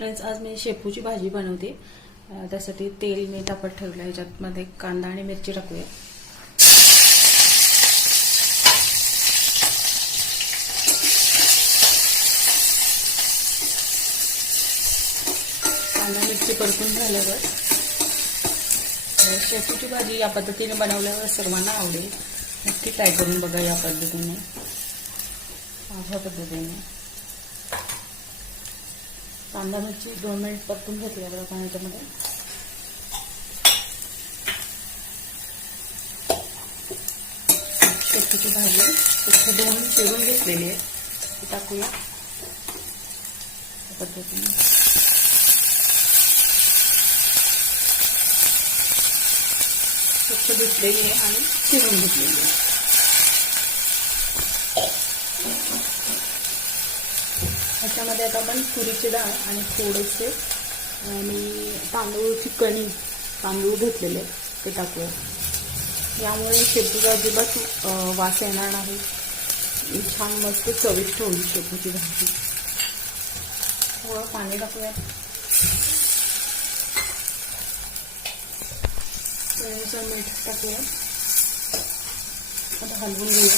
Friends, आज मी शेपूची भाजी बनवते। त्यासाठी तेल मी तापत ठेवलं, ह्याच्यामध्ये कांदा आणि मिरची टाकूया। कांदा मिरची परतून झाल्यावर शेपूची भाजी या पद्धतीने बनवल्यावर सर्वांना आवडेल। नक्की ट्राय करून बघा या पद्धतीने, माझ्या पद्धतीने। कांदा मिरची 2 मिनिट परतून घेतल्यावर आपण ह्याच्यामध्ये शेपूची भाजी स्वच्छ धुवून चिरून घेतलेली आहे, ती टाकूया या पद्धतीने। स्वच्छ धुतलेली आहे आणि चिरून घेतलेली आहे। ह्याच्यामध्ये आता आपण तुरीची डाळ आणि थोडेसे आणि तांदूळची कणी, तांदूळ घेतलेले ते टाकूया। यामुळे शेपूचा अजिबात वास येणार नाही, छान मस्त चविष्ट होईल शेपूची भाजी। थोडं पाणी टाकूया, थोडंसं मीठ टाकूया, आता हलवून घेऊया।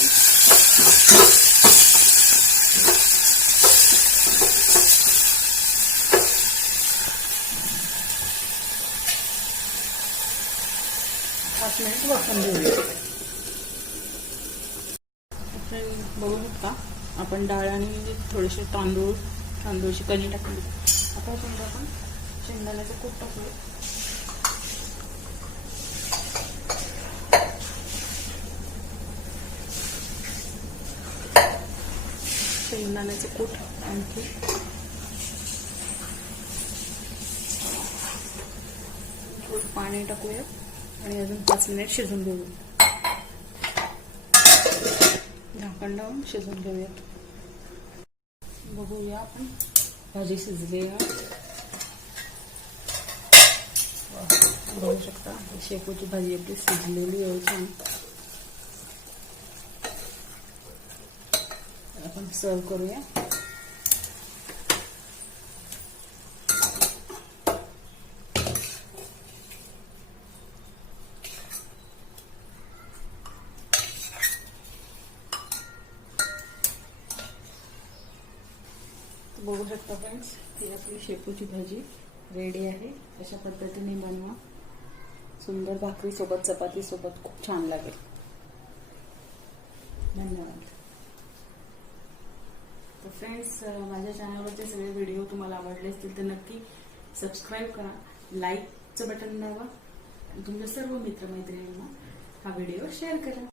पाच मिनिट वाफवून घेऊया। बघू शकता, आपण डाळ आणि थोडेसे तांदूळची कणी टाकली। आता समजा आपण शेंगदाण्याचं कूट टाकूया। शेंगदाण्याचे कूट आणखी थोडं पाणी टाकूया आणि अजून 5 मिनिट शिजून घेऊ। झाकण लावून शिजून घेऊयात। बघूया आपण भाजी शिजली आहे। बघू शकता शेपूची भाजी अगदी शिजलेली आहे छान। आपण सर्व करूया। बघू शकता फ्रेंड्स, ही आपली शेपूची भाजी रेडी आहे। अशा पद्धतीने बनवा, सुंदर भाकरी सोबत, चपाती सोबत खूप छान लागेल। धन्यवाद। तर फ्रेंड्स, माझ्या चॅनलवरचे सगळे व्हिडिओ तुम्हाला आवडले असतील तर नक्की सबस्क्राईब करा, लाईकचं बटन दाबा आणि तुमच्या सर्व मित्रमैत्रिणींना हा व्हिडिओ शेअर करा।